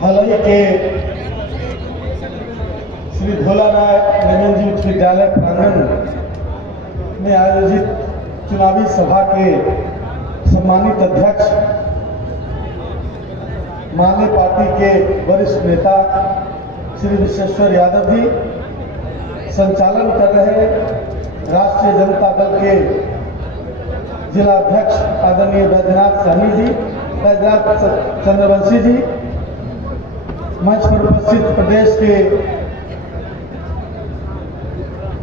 हालांकि के श्री भोलाराय नंदन जी उच्च विद्यालय प्रांगण में आयोजित चुनावी सभा के सम्मानित अध्यक्ष माले पार्टी के वरिष्ठ नेता श्री विश्वेश्वर यादव जी, संचालन कर रहे राष्ट्रीय जनता दल के जिला अध्यक्ष आदरणीय बैद्यनाथ सहनी जी, बैद्यनाथ चंद्रवंशी जी, मंच पर उपस्थित प्रदेश के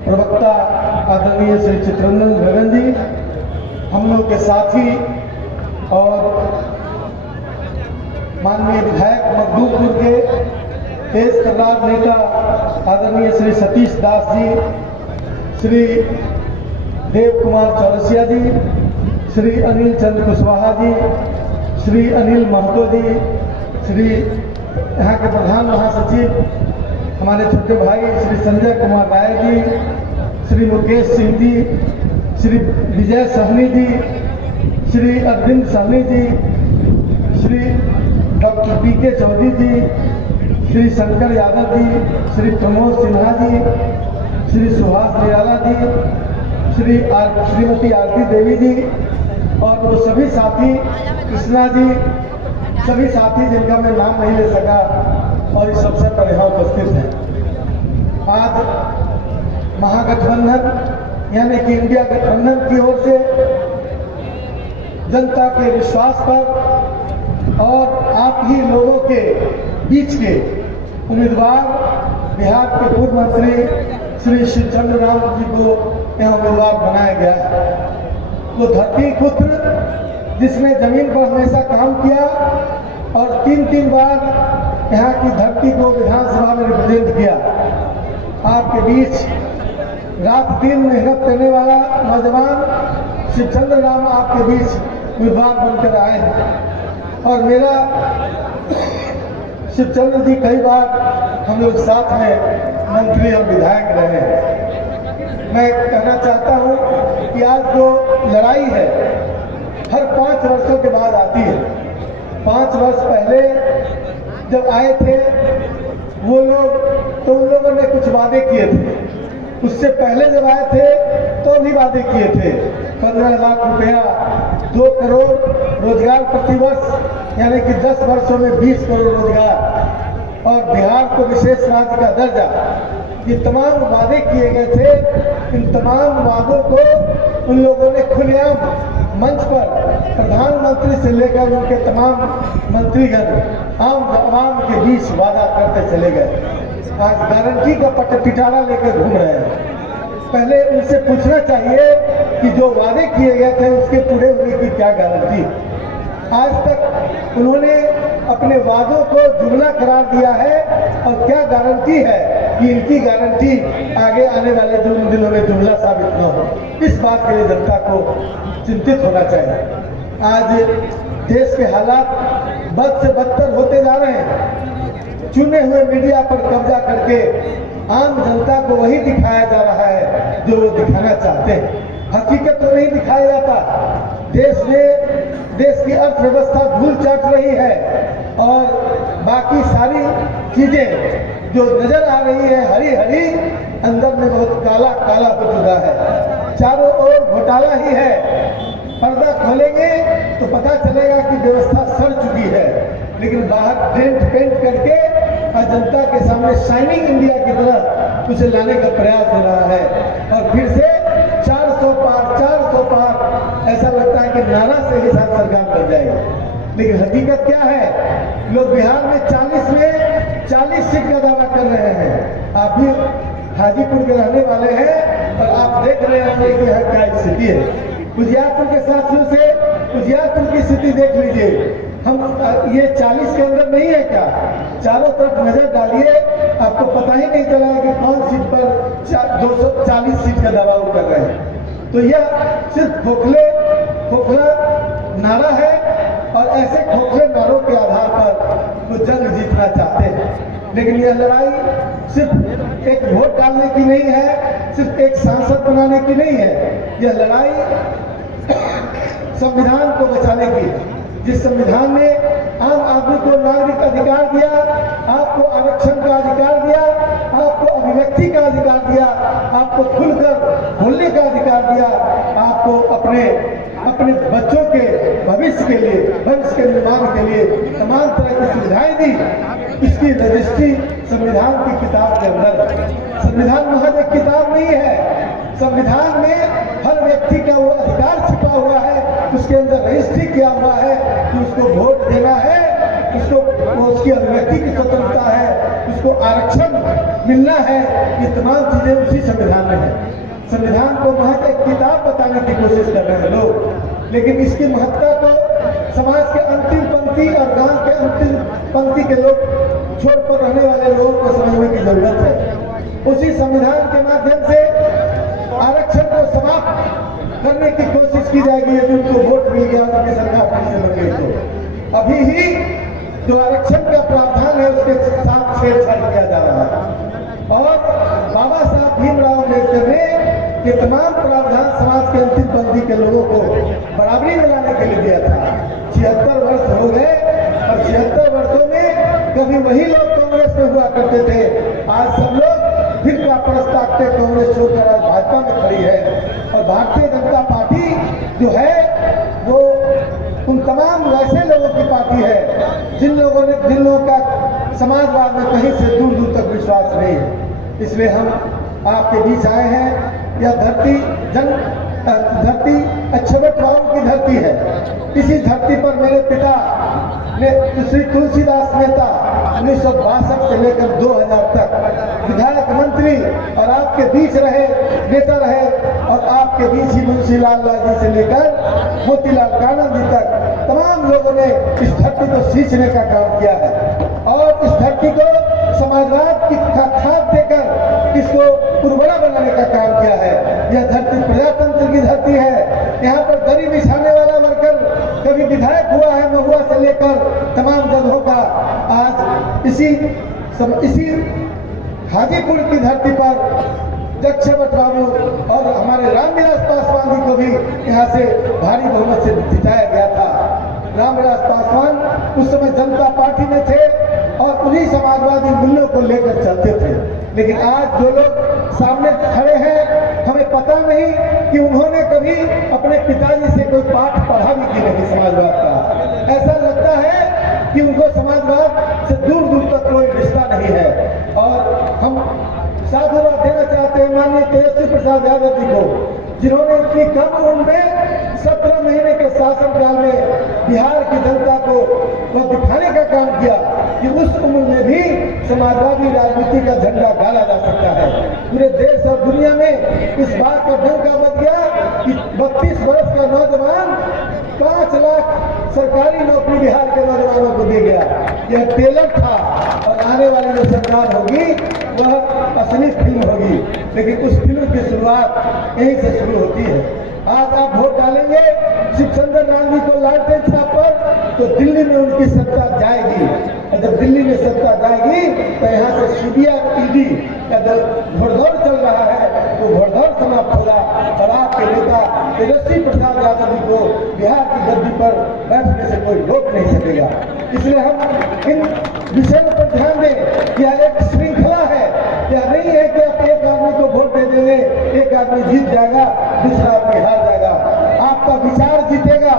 प्रवक्ता आदरणीय श्री चित्ररंजन गगन जी, हम लोग के साथी और माननीय विधायक मखदूमपुर के तेज तर्रार नेता आदरणीय श्री सतीश दास जी, श्री देव कुमार चौरसिया जी, श्री अनिल चंद्र कुशवाहा जी, श्री अनिल महतो जी, श्री यहाँ के प्रधान महासचिव हमारे छोटे भाई श्री संजय कुमार राय जी, श्री मुकेश सिंह जी, श्री विजय सहनी जी, श्री अरविंद सहनी जी, श्री डॉक्टर पीके चौधरी जी, श्री शंकर यादव जी, श्री प्रमोद सिन्हा जी, श्री सुभाष निराला जी, श्रीमती आरती देवी जी और वो सभी साथी, कृष्णा जी, सभी साथी जिनका मैं नाम नहीं ले सका और इस अवसर पर यहाँ उपस्थित हैं। आज महागठबंधन यानी कि इंडिया गठबंधन की ओर से जनता के विश्वास पर और आप ही लोगों के बीच के उम्मीदवार बिहार के पूर्व मंत्री श्री शिवचंद्र राम जी को यहाँ उम्मीदवार बनाया गया है। वो धरती पुत्र जिसने जमीन पर हमेशा काम किया और तीन बार यहाँ की धरती को विधानसभा में रिप्रेजेंट किया। आपके बीच रात दिन मेहनत करने वाला नौजवान शिवचंद्र राम आपके बीच उम्मीदवार बनकर आए हैं और मेरा शिवचंद्र जी कई बार हम लोग साथ में मंत्री और विधायक रहे हैं। मैं कहना चाहता हूँ कि आज जो लड़ाई है हर 5 वर्षों के बाद आती है। 5 वर्ष पहले जब आए थे वो लोग तो उन लोगों ने कुछ वादे किए थे, उससे पहले जब आए थे तो भी वादे किए थे 15 लाख रुपया, 2 करोड़ रोजगार प्रतिवर्ष यानी कि 10 वर्षों में 20 करोड़ रोजगार और बिहार को विशेष राज्य का दर्जा, ये तमाम वादे किए गए थे। इन तमाम वादों को उन लोगों ने खुलेआम मंच पर प्रधानमंत्री से लेकर उनके तमाम मंत्रीगण आम आवाम के बीच वादा करते चले गए। आज गारंटी का पिटारा लेकर घूम रहे हैं। पहले उनसे पूछना चाहिए कि जो वादे किए गए थे उसके पूरे होने की क्या गारंटी। आज तक उन्होंने अपने वादों को जुमला करार दिया है और क्या गारंटी है कि इनकी गारंटी आगे आने वाले दिनों में जुमला साबित न हो। इस बात के लिए जनता को चिंतित होना चाहिए। आज देश के हालात बद से बदतर होते जा रहे हैं। चुने हुए मीडिया पर कब्जा करके आम जनता को वही दिखाया जा रहा है जो वो दिखाना चाहते हैं। हकीकत तो नहीं दिखाया जाता। देश की अर्थव्यवस्था धूल चाट रही है और बाकी सारी चीजें जो नजर आ रही है हरी हरी, अंदर में बहुत काला काला हो चुका है। चारों ओर घोटाला ही है। पर्दा खोलेंगे तो पता चलेगा कि व्यवस्था सड़ चुकी है, लेकिन बाहर पेंट करके जनता के सामने शाइनिंग इंडिया की तरह उसे लाने का प्रयास हो रहा है और फिर से 400 पार ऐसा लगता है कि नारा से ही साथ सरकार बन जाएगी। लेकिन हकीकत क्या है, लोग बिहार में 40 में 40 सीट का दावा कर रहे हैं। आप भी हाजीपुर के रहने वाले हैं और आप देख रहे होंगे कि यह क्या स्थिति है। उजियारपुर के साथियों से उजियारपुर की स्थिति देख लीजिए। हम ये 40 के अंदर नहीं है क्या? चारों तरफ नजर डालिए, आपको पता ही नहीं चला कि कौन सीट पर 240 सीट का दावा कर रहे हैं। तो यह सिर्फ खोखला नारा है और ऐसे खोखले नारों के आधार पर वो जंग जीतना चाहते हैं। लेकिन यह लड़ाई सिर्फ एक वोट डालने की नहीं है, सिर्फ एक सांसद बनाने की नहीं है। यह लड़ाई संविधान को बचाने की, जिस संविधान ने आम आदमी को नागरिक अधिकार दिया, आपको आरक्षण का अधिकार दिया, आपको अभिव्यक्ति का अधिकार दिया, आपको खुलकर बोलने का अधिकार दिया, आपको अपने बच्चों के भविष्य के लिए, भविष्य के निर्माण के लिए तमाम तरह की सुविधाएं दी। इसकी रजिस्ट्री संविधान की किताब के अंदर। संविधान महज एक किताब नहीं है, संविधान में हर व्यक्ति का वो अधिकार छिपा हुआ है, उसके अंदर रजिस्ट्री किया हुआ है कि उसको वोट देना है, उसको उसकी अभिव्यक्ति की स्वतंत्रता है, उसको आरक्षण मिलना है। ये तमाम चीजें उसी संविधान में है। संविधान को महज एक किताब बताने की कोशिश कर रहे हैं लोग, लेकिन इसकी महत्ता को समाज के अंतिम पंक्ति और गांव के अंतिम पंक्ति के लोग, छोर पर रहने वाले लोगों को समझने की जरूरत है। उसी संविधान के माध्यम से आरक्षण को समाप्त करने की कोशिश की जाएगी यदि उनको वोट मिल गया, उनकी सरकार फिर से बन गई तो। अभी ही जो आरक्षण का प्रावधान है उसके साथ छेड़छाड़ किया जा रहा है और बाबा साहब भीमराव अम्बेडकर ने ये तमाम प्रावधान समाज के अंतिम पंक्ति के लोगों को बराबरी में लाने के लिए दिया था। 76 वर्ष हो गए और 76 वर्षों में कभी वही लोग कांग्रेस में हुआ करते थे, आज सब लोग फिर का परस ताकते कांग्रेस छोड़कर आज भाजपा में खड़ी है। और भारतीय जनता पार्टी जो है वो उन तमाम वैसे लोगों की पार्टी है जिन लोगों का समाजवाद में कहीं से दूर दूर तक विश्वास नहीं है। इसलिए हम आपके बीच आए हैं। यह धरती अक्षवट राव की धरती है। इसी धरती पर मेरे पिता ने श्री तुलसीदास मेहता 1962 से लेकर 2000 तक विधायक, मंत्री और आपके बीच रहे, नेता रहे और आपके बीच ही मुंशी लाल जी से लेकर मोतीलाल कानन जी तक तमाम लोगों ने इस धरती को सींचने का काम किया है और इस धरती को समाजवाद की खाद देकर इसको उर्वरा बनाने का काम किया है। यह धरती प्रजातंत्र की धरती है। यहाँ पर दरी बिछाने वाला वर्कर कभी विधायक हुआ है, महुआ से लेकर तमाम जगहों का। आज इसी हाजीपुर की धरती पर जक्षवट बाबू और हमारे रामविलास पासवान जी को भी यहाँ से भारी बहुमत से जिताया गया था। रामविलास पासवान उस समय जनता पार्टी में थे और उन्हीं समाजवादी मूल्यों को लेकर चलते थे। लेकिन आज जो लोग सामने खड़े हैं, हमें पता नहीं कि उन्होंने कभी अपने पिताजी से कोई पाठ पढ़ा भी कि नहीं समाजवाद का। ऐसा लगता है कि उनको समाजवाद से दूर दूर तक कोई रिश्ता नहीं है। और हम साधुवाद देना चाहते हैं माननीय तेजस्वी प्रसाद यादव जी को, जिन्होंने इतनी कम उम्र में 17 महीने के शासनकाल में बिहार की जनता को वह दिखाने का काम किया कि उस उम्र में भी समाजवादी राजनीति का झंडा गाला जा सकता है। पूरे देश और दुनिया में इस बात का डंका बज गया कि 32 वर्ष का नौजवान 5 लाख सरकारी नौकरी बिहार के नौजवानों को दे गया। यह टेलर था और आने वाली जो सरकार होगी वह असली फिल्म होगी। लेकिन उस फिल्म की शुरुआत यहीं से शुरू होती है। आज आप वोट डालेंगे शिवचंद्र राम जी को लालटेन छाप पर, तो दिल्ली में उनकी सत्ता जाएगी और जब दिल्ली में सत्ता जाएगी तो यहाँ से सीबीआई ईडी का जो घोड़दौड़ चल रहा है वो घोड़दौड़ समाप्त होगा और आपके नेता तेजस्वी प्रसाद यादव जी को बिहार की गद्दी पर बैठने से कोई रोक नहीं सकेगा। इसलिए हम इन विषयों पर ध्यान दें। यह एक श्रृंखला है, यह नहीं है कि आप एक आदमी को वोट दे देंगे, एक आदमी जीत जाएगा, दूसरा आदमी हार जाएगा। आपका विचार जीतेगा,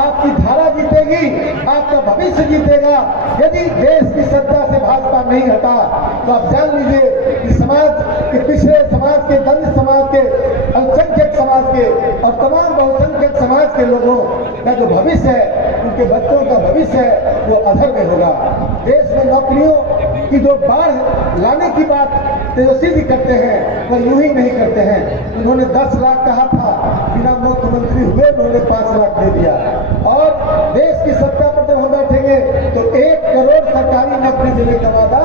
आपकी धारा जीतेगी, आपका भविष्य जीतेगा। यदि देश की सत्ता से भाजपा नहीं हटा तो आप जान लीजिए कि समाज के पिछड़े समाज के, दलित समाज के, अल्पसंख्यक समाज के और तमाम बहुसंख्यक समाज के लोगों का जो भविष्य है, उनके बच्चों का भविष्य है, वो अधर में होगा। देश में नौकरियों की जो बाढ़ लाने की बात तेजस्वी जी करते हैं वह यूं ही नहीं करते हैं। उन्होंने 10 लाख कहा था, बिना मुख्यमंत्री हुए उन्होंने 5 लाख दे दिया। और देश की सत्ता पर जब हम बैठेंगे तो 1 करोड़ सरकारी नौकरी देने का वादा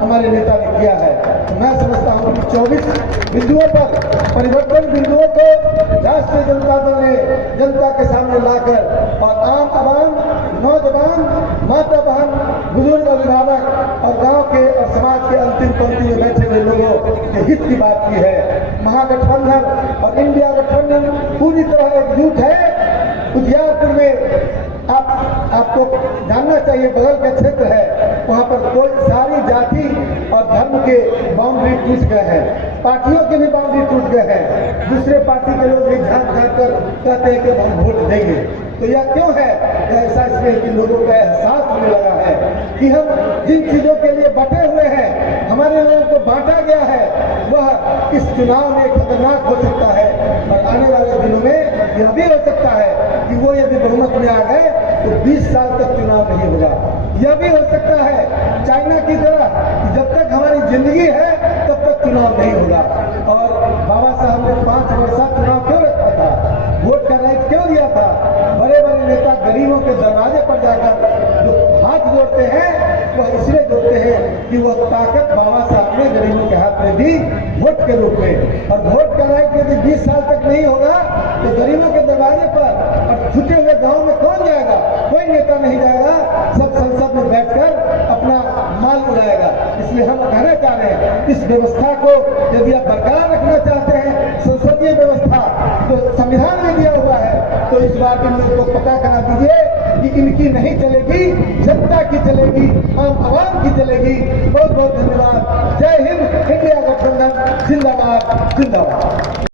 हमारे नेता ने किया है। तो मैं समझता हूँ कि 24 बिंदुओं पर परिवर्तन बिंदुओं को राष्ट्रीय जनता दल ने जनता के सामने लाकर और आम आवाम, नौजवान, माता बहन, बुजुर्ग, अभिभावक और गांव के और समाज के अंतिम पंक्ति में बैठे हुए लोगों के हित की बात की है। महागठबंधन और इंडिया गठबंधन पूरी तरह एकजुट है। उजियारपुर में आपको जानना चाहिए, बगल का क्षेत्र है, वहाँ पर कोई सारी जाति और धर्म के बाउंड्री टूट गए हैं, पार्टियों के भी बाउंड्री टूट गए हैं। दूसरे पार्टी के लोग भी झांक झांक कर कहते हैं कि हम वोट देंगे। तो यह क्यों है? ऐसा इसलिए कि लोगों का एहसास होने लगा है कि हम जिन चीजों के लिए बटे हुए हैं, हमारे लोगों को बांटा गया है, वह इस चुनाव में खतरनाक हो सकता है। और आने वाले दिनों में यह भी हो सकता है कि वो यदि बहुमत में आ गए तो 20 साल तक चुनाव नहीं होगा। यह भी हो सकता है चाइना की तरह कि जब तक हमारी जिंदगी है तब तक चुनाव नहीं होगा। और बाबा साहब ने 5 वर्ष चुनाव क्यों रखा था, वोट का राइट क्यों दिया था? बड़े बड़े नेता गरीबों के दरवाजे पर जाकर जो हाथ जोड़ते हैं वह इसलिए जोड़ते हैं कि वह ताकत बाबा साहब ने गरीबों के हाथ में दी वोट के रूप में। और वोट का राइट यदि 20 साल तक नहीं होगा तो गरीबों के दरवाजे पर और छूटे हुए गांव में कौन जाएगा? कोई नेता नहीं जाएगा, सब संसद में बैठकर अपना माल उड़ाएगा। इसलिए हम कहना चाह रहे हैं, इस व्यवस्था को यदि आप बरकरार रखना चाहते हैं, संसदीय व्यवस्था जो संविधान में दिया हुआ है, तो इस बात इन लोगों को पता करा दीजिए कि इनकी नहीं चलेगी, जनता की चलेगी, आम आवाम की चलेगी। बहुत बहुत धन्यवाद। जय हिंद। इंडिया गठबंधन जिंदाबाद जिंदाबाद।